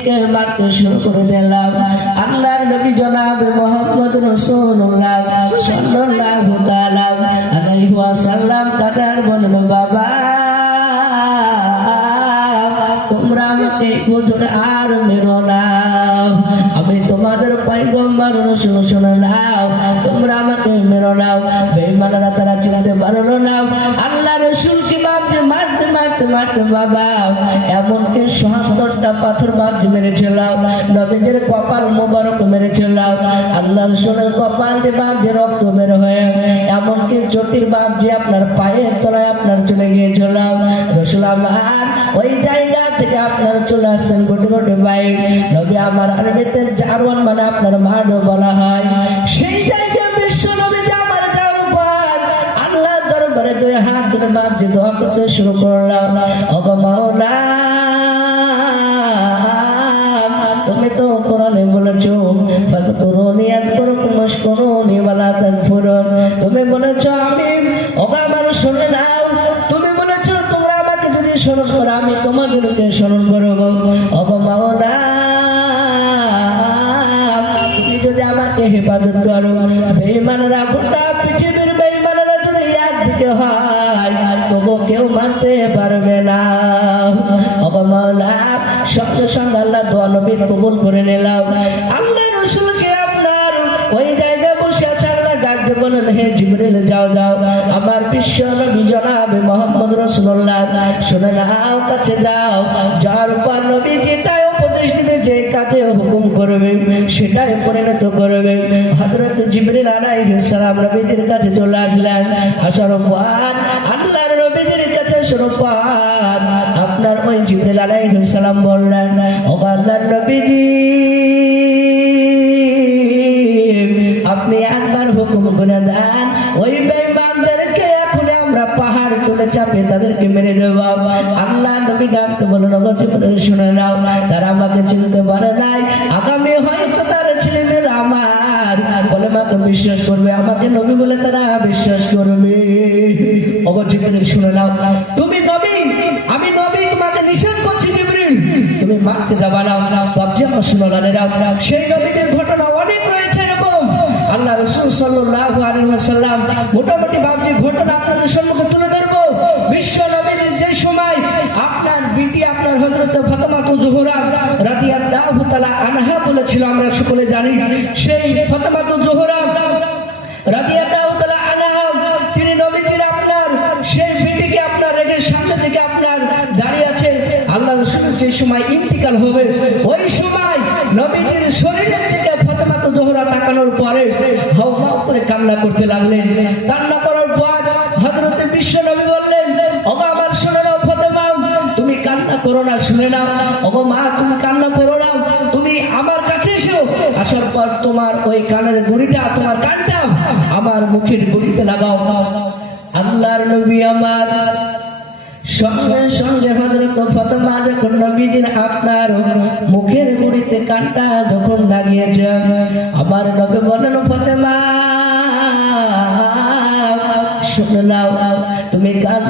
নবীজিকে মারতে শুরু করে দিলাম। আল্লাহর নবী জনাবে মোহাম্মদ রসুল্লাহ সাল্লাল্লাহু তাআলা আলাইহি ওয়াসাল্লাম তাদের বলল, বাবা, তোমরা আমাকে হুজুর আর মেরো না। আমি তোমাদের পাইগম্বর শুনে নাও, তোমরা আমাকে মেরো নাও বাবা, এমনকি পাথর ভাবছে মেরেছিল নবীদের কপাল মোবারক মেরেছিল আল্লাহ রসুলের কপাল ভাবছে রক্ত বের হয়ে, এমনকি চোখের ভাবছে আপনার পায়ের তলায় আপনার চলে গিয়েছিল রসুল আমার, ওই জায়গা থেকে আপনার চলে আসছেন গোটে গোটে বাইক নবী আমার আরবিতে জারওয়ান মানে আপনার মাঠও বলা হয়। সেই জায়গায় বিশ্ব হাত ধরে দোয়া করতে শুরু করলাম মাওলা তুমি তো কোরআনে বলেছ ফাকতুরুনি আযকুরুকুম ওয়াশকুরুনি ওয়ালা তাকফুরুন তুমি বলেছ আমি ওগো আমার শুনে নাও তুমি বলেছ তোমরা আমাকে যদি স্মরণ করো আমি তোমাদেরকে স্মরণ করব ওগো মাওলা তুমি যদি আমাকে হেফাজত করো বেঈমানরা গোটা পৃথিবীর বেঈমানরা যদি একদিকে হয় কেউ মানতে পারবে না। ওগো মাওলা সঙ্গে সঙ্গে আল্লাহ দোয়া নবী কবুল করে নিলাম। আল্লাহ রসুলকে আপনার ওই জায়গায় বসে আছে, আল্লাহ হে যাও যাও। আমার বিশ্ব নবী মোহাম্মদ রসুল্লাহ শুনে নাও, কাছে যাও। যার পর নবী যেটাই উপদেশ দিবে, যে কাজে হুকুম করবে, সেটাই পরিণত করবে। হযরত জিবরিল আলাইহিস সালাম নবীজির কাছে চলে আসলেন। আসার পর পর আপনার ওই জিবরিল আলাইহিস সালাম বললেন, ও আল্লাহর নবীজি, আপনি একবার হুকুম করে দেন, ওই বেঈমানদেরকে এখন আমরা পাহাড় তুলে চাপে তাদেরকে মেরে দেব। আল্লাহ নবী ডাকতে বলেন ওগো জিবরিল, শুনে নাও, তারা আমাকে চিনতে পারে নাই। আগামী হয়তো তারা ছিলেন আমার মাত্র বিশ্বাস করবে, আমাকে নবী বলে তারা বিশ্বাস করবে। ওগো শুনে নাও, তুমি নবী, আমি নবী, তোমাকে নিষেধ করছি তুমি মারতে যাবা না ভাবছি আমার শুনলানেরা সেই নবীদের ঘটনা অনেক রয়েছে এরকম। আল্লাহ রসুল সাল্লাল্লাহু আলাইহি ওয়াসাল্লাম মোটামুটি ভাবছি, ঘটনা আপনাদের সম্মুখে তুলে ধরবো। বিশ্ব আপনার বিটি আপনার হযরত ফাতেমা তো জোহরা রাদিয়াল্লাহু তাআলা আনহা বলেছিল, আমরা সকলে জানি। সেই ফাতেমা তো জোহরা রাদিয়াল্লাহু তাআলা আনহা, তিনি নবীজির আপনার, সেই বিটিকে আপনার রেখে সামনে থেকে আপনার দাঁড়িয়ে আছে। আল্লাহ রসুল যে সময় ইন্তিকাল হবে। ওই সময় নবীজির শরীরের থেকে ফাতেমা তো জোহরা তাকানোর পরে হাউ করে কান্না করতে লাগলেন। কান্না মা, তুমি কান্না করো না। তুমি আমার কাছে এসো। আসার পর তোমার ওই কানের গুড়িটা তোমার কানটা আমার মুখের গুড়িতে লাগাও। আল্লাহর নবী আমার। আপনার মুখের গুড়িতে কানটা যখন লাগিয়েছে, আমার নবী বলেন ফাতেমা, শুনে নাও, তুমি কান্না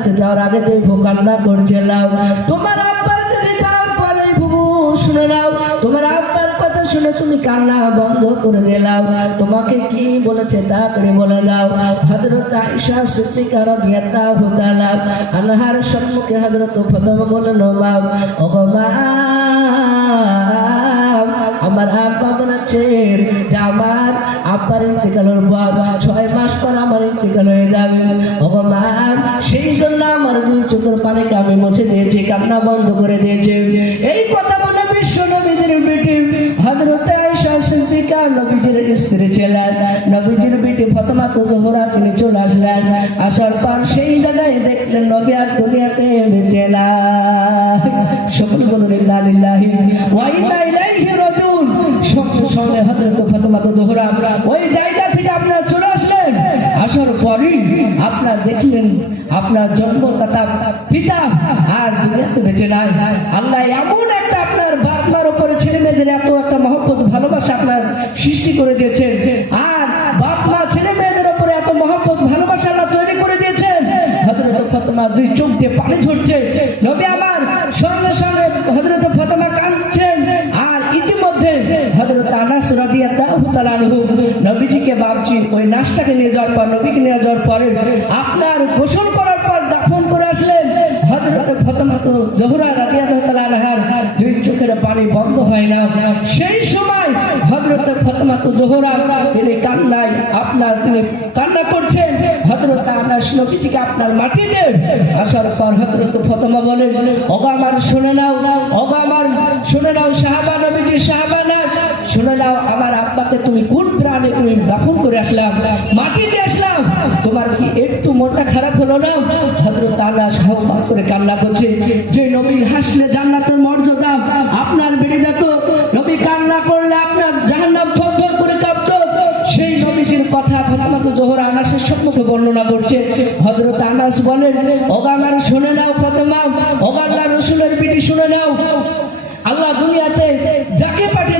কাছে যাওয়ার আগে যে ভোকান্না করছিলাম তোমার আব্বার কাছে যাওয়ার পরে বুবু শুনে নাও। তোমার আব্বার কথা শুনে তুমি কান্না বন্ধ করে দিলাম তোমাকে কি বলেছে তাড়াতাড়ি বলে দাও। হযরত আয়েশা সিদ্দিকা রাদিয়াল্লাহু তাআলা আনহার সম্মুখে হযরত ফাতেমা বললেন মা ওগো মা আমার আব্বা বলেছেন, যে আমার আব্বার ইন্তেকাল পর ছয় মাস পর আমার ইন্তেকাল হয়ে যাবে। ভগবান সেই জন্য আমার দুই চোখের পানিকে আমি মুছে দিয়েছি, কান্না বন্ধ করে দিয়েছে। এই কথা বলে বিশ্ব নবীদের বেটি হজরতে আয়সা নবীজির স্ত্রী নবীজির তিনি চলে আসলেন। আসার পর সেই জায়গায় দেখলেন নবী আর দুনিয়াতে বেঁচে সকল বলুন সঙ্গে সঙ্গে হযরত ফাতেমা জোহরা ওই জায়গা থেকে আপনারা চলে আসলেন। আসার পরই আপনার দেখলেন, আপনার জন্মদাতা পিতা আর দুনিয়াতে বেঁচে নাই। আল্লাহ এমন একটা আপনার বাপ মার উপরে ছেলে মেয়েদের এত একটা মহব্বত, ভালোবাসা আপনার সৃষ্টি করে দিয়েছেন। আর বাপ মা ছেলে মেয়েদের উপরে এত মহব্বত, ভালোবাসা আল্লাহ তৈরি করে দিয়েছেন। হযরত ফাতেমা দুই চোখ দিয়ে পানি ঝরছে। নবী আমার নবীজিকে ভাবছি, ওই নাশটাকে নিয়ে যাওয়ার পর, নবীকে নিয়ে যাওয়ার পরে আপনার গোসল করার পর দাফন করে আসলেন। হযরত ফাতেমা তো জোহরা দুই চোখের পানি বন্ধ হয় না। সেই সময় হযরত ফাতেমা তো জোহরা, তিনি কান্নায় আপনার কান্না করছেন। হযরত আনাস নবীজিকে আপনার মাটিতে আসার পর হযরত ফাতেমা বলেন, ওগো আমার, শুনে নাও। ওগো আমার, শুনে নাও, সাহাবা নবীজি, সাহাবা না শুনে নাও, আমার আব্বাকে তুমি কোন প্রাণে তুমি দাফন করে আসলাম মাটি দিয়ে আসলাম। তোমার কি একটু মনটা খারাপ হলো না? হযরত আনাস হাওয়া করে কান্না করছে। যে নবী হাসলে জান্নাতের মর্যাদা, আপনার বেড়ে যেত। নবী কান্না করলে আপনার জাহান্নাম করে কাঁপতো। সেই নবীজির কথা আনাসের সম্মুখে বর্ণনা করছে। হযরত আনাস বলেন ওগা আমার শুনে নাও ফাতেমা ওগা আল্লাহ রসুলের বিটি শুনে নাও। আল্লাহ দুনিয়াতে যাকে আল্লাহ বলেছে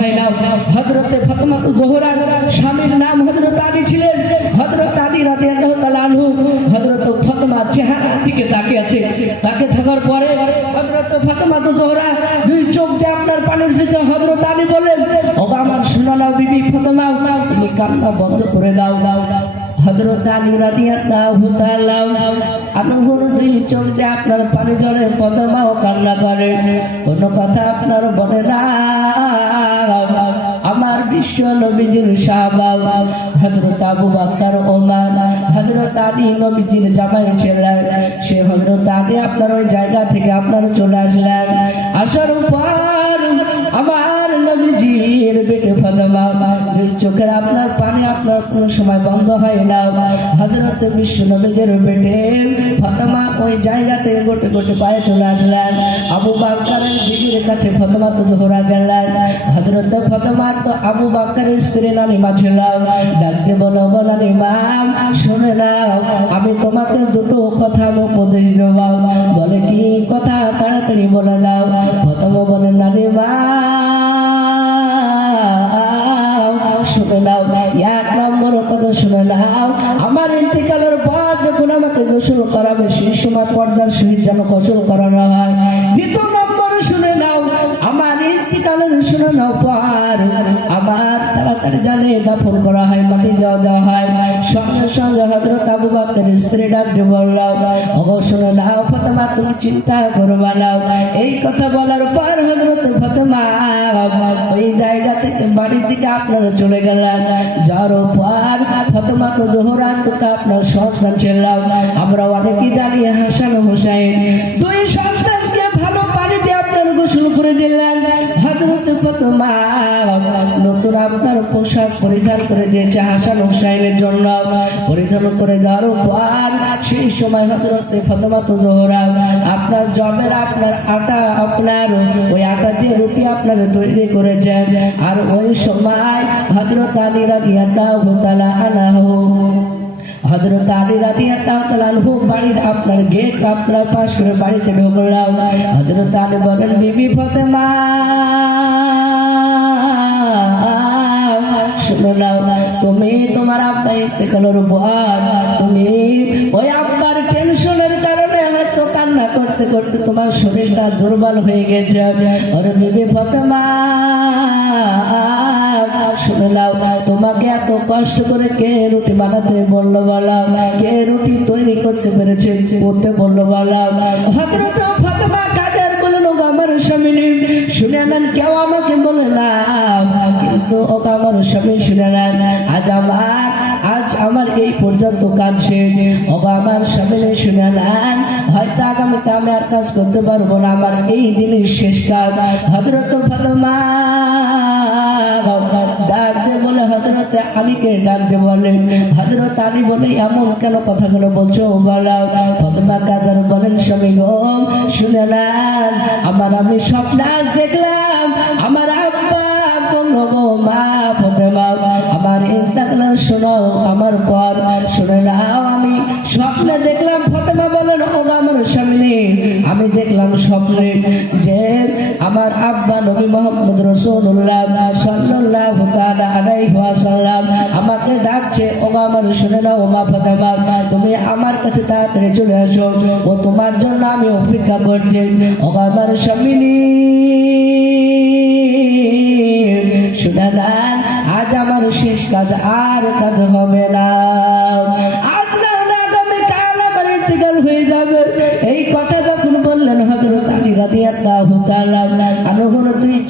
হয় না। হজরতে ফতমা তো দোহরার স্বামীর নাম হজরত আলী ছিলেন। হজরত আলী রাতে আল্লাহ তাআলা আনহু হজরত ফতমা চেহারা দিকে তাকিয়ে আছে। তাকে থাকার পরে হজরত ফতমা তো দোহরা দুই চোখ দিয়ে আপনার পানির এসেছে হজরত আলী বলেন ও আমার শোনানো বিবি ফতমা, তুমি কান্না বন্ধ করে দাও। দাও দাও হজরত আলী রাদিয়াল্লাহু তাআলা আনহুর দুই চোখ দিয়ে আপনার পানি জলে ফতমাও কান্না করে। কোন কথা আপনার বলে না বিশ্ব নবীজির সাহাবা হজরত আবু বাক্তার ওমান হজরত আদি নবীজির জামাই সে হজরত আদি আপনার ওই জায়গা থেকে আপনার চলে আসলেন। আসার পর আমার নবীজির বেটে চোখের আপনার পানি আপনার কোন সময় বন্ধ হয় না। হযরত বিশ্ব নবীজির বেটে ফাতেমা ওই জায়গা থেকে গোটে গোটে পায়ে চলে আসলেন। আবু বাকরের দিদির কাছে ফাতেমা তো ধরা গেলেন। হযরত ফতমা তো আবু বাকরের স্ত্রী নানিমা ছিল। ডাকতে বলো বলো ইমাম শুনে নাও আমি তোমাকে দুটো কথা উপদেশ দেব। বলে, কি কথা? তাড়াতাড়ি বলে দাও। ফাতেমা বলে, নানিমা গোসল করাবে সেই সময় পর্দার সহিত যেন গোসল করানো হয় দ্বিতীয় শুনে নাও পর। আমার তাড়াতাড়ি জানে দাফন করা হয়, মাটি দেওয়া দেওয়া হয়। সঙ্গে সঙ্গে হজরত আবু বাকের স্ত্রী ডাকতে বললাম অবশ্যই নাও ফাতেমা, তুমি চিন্তা করবা নাও এই কথা বলার পর হজরত ফাতেমা ওই জায়গা থেকে বাড়ির দিকে আপনারা চলে গেলেন। যার পর ফাতেমা তো দোহরান টুকা আপনার সন্তান ছিলাম আমরা অনেকেই জানি হাসান হোসাইন। দুই সন্তানকে ভালো পানিতে আপনার গোসল করে দিলেন। নতুন আপনার পোশাক পরিধান করে দিয়েছে হাসান হোসাইনের জন্য পরিধান করে দেওয়ার পর সেই সময় হজরত ফাতেমা তো দোহরা আপনার জবের আপনার আটা আপনার, ওই আটা দিয়ে রুটি আপনার তৈরি করেছেন। আর ওই সময় হজরত আলী রাদিয়াল্লাহু তাআলা আনহু হজরত আলী তাআলা আনহু বাড়ির আপনার গেট আপনার পাশ করে বাড়িতে হজরত আলী বলেন, বিবি ফাতেমা তুমি তোমার আব্বা ইন্তেকালের পর তুমি ওই আব্বার টেনশনের কারণে হয়তো কান্না করতে করতে তোমার শরীরটা দুর্বল হয়ে গেছে। বিবি ফাতেমা শুনে নাও, তোমাকে এত কষ্ট করে কে রুটি বানাতে বলল বলা? কে রুটি তৈরি করতে পেরেছে? করতে বলল বলা। হজরত ফাতেমা কাদের বলেন ও আমার শুনে নেন, কেউ আমাকে বলে না আমার স্বামী শুনে আজ আমার আজ আমার এই আমার শুনে আমি আর কাজ করতে পারব না। আমার এই দিনের শেষ কাজ। হজরত ফাতেমা বলে হজরত আলীকে ডাক বলেন বলে হজরত আলী বলে এমন কেন কথাগুলো বলছো? বলা বলেন, স্বামী গো, শুনে নেন, আমার আমি স্বপ্ন দেখলাম, আমার আমার ইন্তাকলার শোনো, আমার পর শুনে নাও আমি স্বপ্নে দেখলাম ফতেমা বলেন ও আমার সামনে। আমি দেখলাম স্বপ্নে যে আমার আব্বা নবী মোহাম্মদ রসুল্লাহ সাল্লাল্লাহু তাআলা আলাইহি ওয়াসাল্লাম আমাকে ডাকছে ও আমার, শুনে নাও মা ফাতেমা, তুমি আমার কাছে তাড়াতাড়ি চলে আসো। ও তোমার জন্য আমি অপেক্ষা করছি। ও আমার স্বামী শুনে নেন আজ আমার শেষ কাজ, আর কাজ হবে না।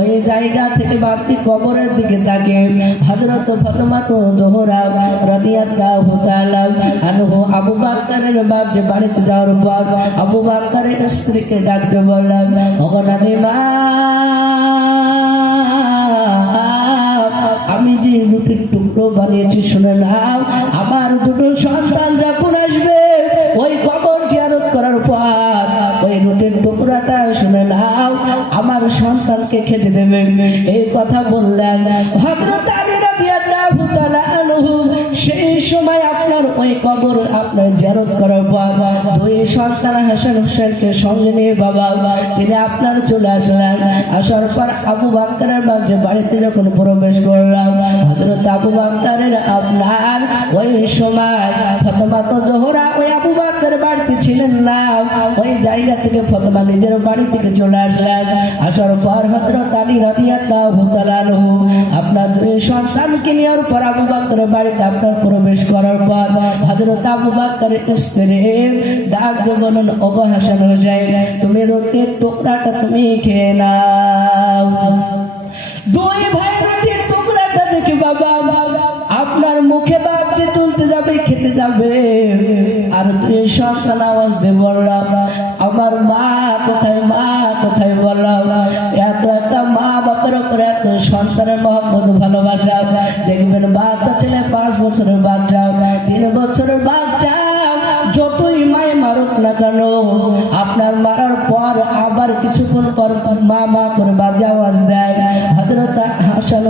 ওই জায়গা থেকে বাপটি কবরের দিকে তাকে হযরত ফাতেমা তো জোহরা রাদিয়াল্লাহু তাআলা আনহু আবু বাপ যে বাড়িতে যাওয়ার পর আবু স্ত্রীকে ডাকতে বললাম মা, আমি যে রুটির টুকরো বানিয়েছি শুনে নাও, আমার দুটো সন্তান যখন আসবে আমার সন্তানকে খেতে দেবেন এই কথা বললেন। হযরত আলী রাদিয়াল্লাহু সেই সময় আপনার ওই কবর আপনার জিয়ারত করার পর দুই সন্তান হাসান হোসেনকে সঙ্গে নিয়ে বাবা, তিনি আপনার চলে আসলেন। আসার পর আবু বাক্তারের বাড়িতে বাড়িতে যখন প্রবেশ করলাম, হযরত আবু বাক্তারের আপনার ওই সময় ফতেমা তো জোহরা, ওই আবু বাক্তারের বাড়িতে ছিলেন না। ওই জায়গা থেকে ফতমা নিজের বাড়ি থেকে চলে আসলেন। আসার পর হযরত আলী রাদিয়াল্লাহু আপনার দুই সন্তানকে নেওয়ার পর আবু বাক্তারের বাড়িতে আপনার প্রবেশ করার পর হযরত আবু বাক্তারের স্ত্রী ডাক দিয়ে বলেন ওগো হাসান হোসেন তুমি টুকরাটা তুমি খেয়ে নাও। দুই ভাই টুকরাটা বাবা, আপনার মুখে বাপ যে তুলতে যাবে, খেতে যাবে। আর দুই সন্তান আওয়াজ দিয়ে বললাম, আমার মা কোথায় মা কোথায়? বললাম, এত একটা মা বাপের উপরে এত সন্তানের মহব্বত ভালোবাসা। দেখবেন বাচ্চা ছেলে পাঁচ বছরের বাচ্চা।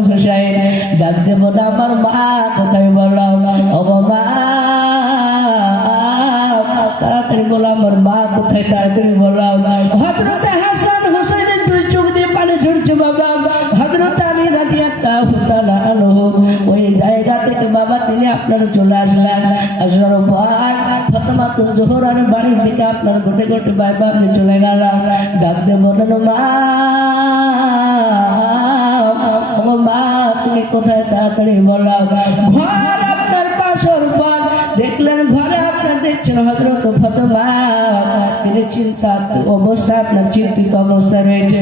হোসেন ডাক দেব না আমার মা কোথায় বললাম, ও মা তাড়াতাড়ি বলো আমার মা কোথায় তাড়াতাড়ি বললাম। হজরত হাসান হোসেনের দুই চোখ দিয়ে পানি ঝরছে, বাবা হজরত আলী রাদিয়াল্লাহু তাআলা আনহু, ওই জায়গা থেকে বাবা, তিনি আপনার চলে আসলেন। আসার পর ফাতেমা তো জোহরার বাড়ির দিকে আপনার গোটে গোটে ভাই বাপে চলে গেল ডাকতে বলেন মা কোথায় তাড়াতাড়ি বলা ঘর আপনার পাশর পর দেখলেন ঘরে আপনার দেখছেন হজরত ফতমা তিনি চিন্তা অবস্থা, আপনার চিন্তিত অবস্থা রয়েছে।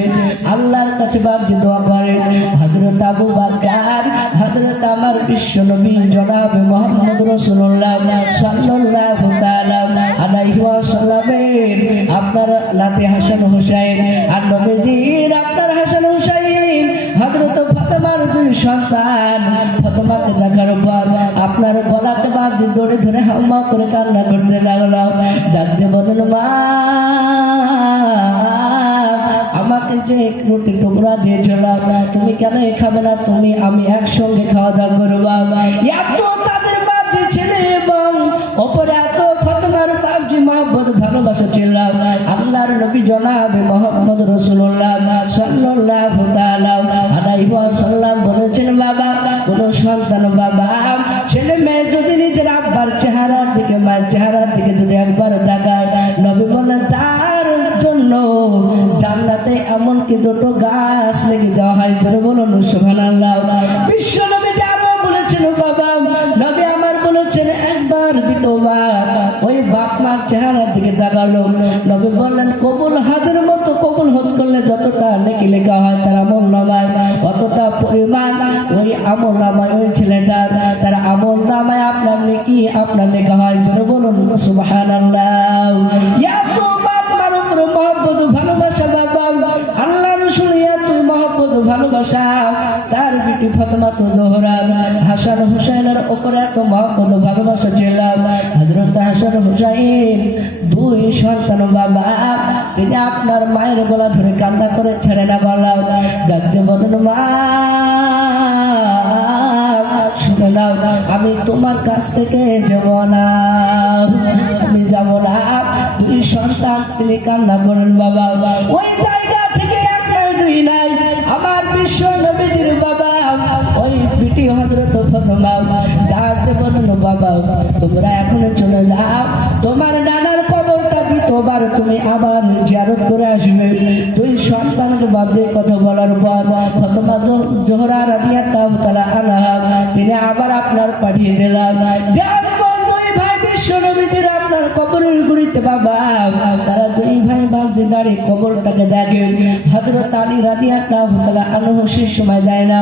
আল্লাহর কাছে বাপজি দোয়া করেন হজরত আবু বাকার হজরত আমার বিশ্ব নবী জনাব মোহাম্মদ রসুল্লাহ ধরে হাম্মা করে কান্না করতে লাগল। ডাকতে বলেন মা, আমাকে যে এক রুটি টুকরা দিয়েছিল তুমি কেন এ খাবে না? তুমি, আমি একসঙ্গে খাওয়া দাওয়া করব। এত তাদের বাপ ওপরে এত ফতনার বাবজি মোহাম্মদ ভালোবাসা ছিল আল্লাহর নবী জনাবে মোহাম্মদ রসুল্লাহ এমন কি দুটো গাছ লেগে দেওয়া হয়? ধরে বলুন সুবহানাল্লাহ। বিশ্ব তিনি আপনার মায়ের গলা ধরে কান্না করে ছেড়ে না বলা ডাকতে বলেন মা, শুনে নাও, আমি তোমার কাছ থেকে যাব না। আমি যাব না। দুই সন্তান তিনি কান্না করেন, বাবা, ওই জায়গা থেকে এক নাই দুই নাই। আমার বিশ্ব নবীজির বাবা হজরত ফতমা ডাকতে তোমরা এখন চলে যাও। তোমার নানার কবরটা দ্বিতীয়বার তুমি আবার জিয়ারত করে আসবে। দুই সন্তানের বাবদের কথা বলার পর ফতমা জোহরা রাদিয়াল্লাহু তাআলা আনহা, তিনি আবার আপনার পাঠিয়ে দিলাম। আপনার কবরের গুড়িতে বাবা। তারা দুই ভাই বাবদি দাঁড়িয়ে কবরটাকে দেখে হযরত আলী রাদিয়াল্লাহু তাআলা আনহু সেই সময় যায় না।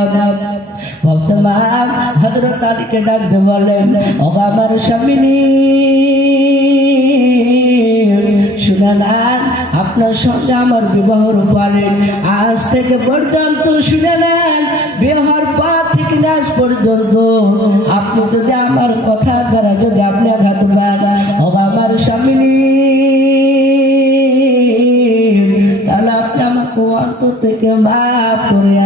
হযরত আলীকে ডাকতে বলেন ও আমার স্বামিনী, শুনালেন? আপনার সঙ্গে আমার বিবাহর পরে আজ থেকে পর্যন্ত শুনে নেন বিবাহর পর থেকে আজ পর্যন্ত। আপনি যদি আমার কথা দ্বারা যদি আপনি আঘাত পান ও আমার স্বামী তাহলে আপনি আমাকে অন্তর থেকে মাফ করে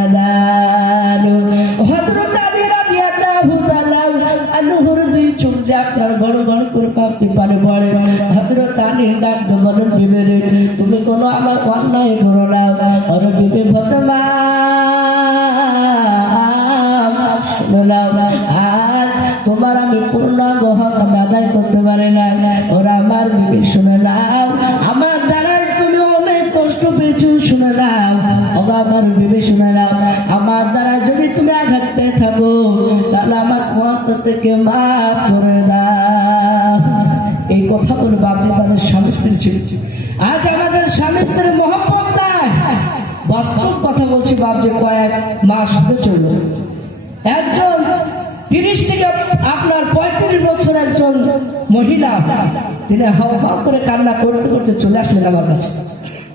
আলী ডাক বলেন বিবেরে তুমি কোনো আমার অন্যায় করো না ওরে বিবে ফতমা আর তোমার আমি পূর্ণাঙ্গ হক আদায় করতে পারি না ওরা আমার বিবে শুনে নাও আমার দ্বারা তুমি অনেক কষ্ট পেয়েছ শুনে নাও ওগা আমার বিবে শুনে নাও আমার দ্বারা যদি তুমি আঘাত পেয়ে থাকো, তাহলে আমার অন্তর থেকে মাফ করে দাও এই কথা বলে ছিল আজ আমাদের স্বামী স্ত্রী মহব্বত নাই। কথা বলছি বাপজি কয়েক মাস হতে চলল। একজন তিরিশ থেকে আপনার পঁয়ত্রিশ বছর একজন মহিলা, তিনি করে কান্না করতে করতে চলে আসলেন আমার কাছে।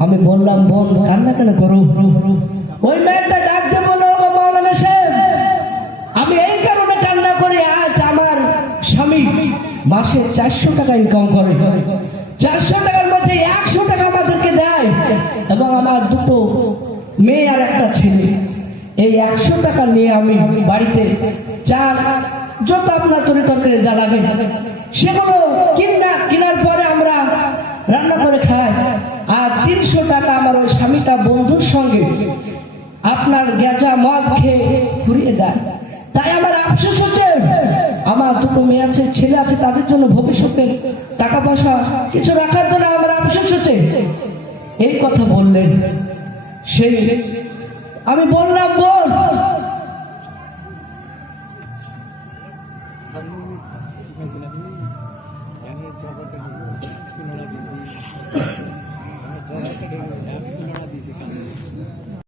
আমি বললাম, বোন, কান্না কেন করো? ওই মেয়েটা ডাকতে বলো মাওলানা সাহেব, আমি এই কারণে কান্না করি, আজ আমার স্বামী মাসে চারশো টাকা ইনকাম করে। চারশো টাকার মধ্যে একশো টাকা আমাদেরকে দেয়। এবং আমার দুটো মেয়ে আর একটা ছেলে। এই একশো টাকা নিয়ে আমি বাড়িতে চাল, যত আপনার তরি তরকারি জ্বালাবে সেগুলো কিনা কেনার পরে আমরা রান্না করে খাই। আর তিনশো টাকা আমার ওই স্বামীটা বন্ধুর সঙ্গে আপনার তাদের জন্য ভবিষ্যতে টাকা পয়সা কিছু রাখার জন্য আমার আফসোস হচ্ছে এই কথা বললেন সেই আমি বললাম, বল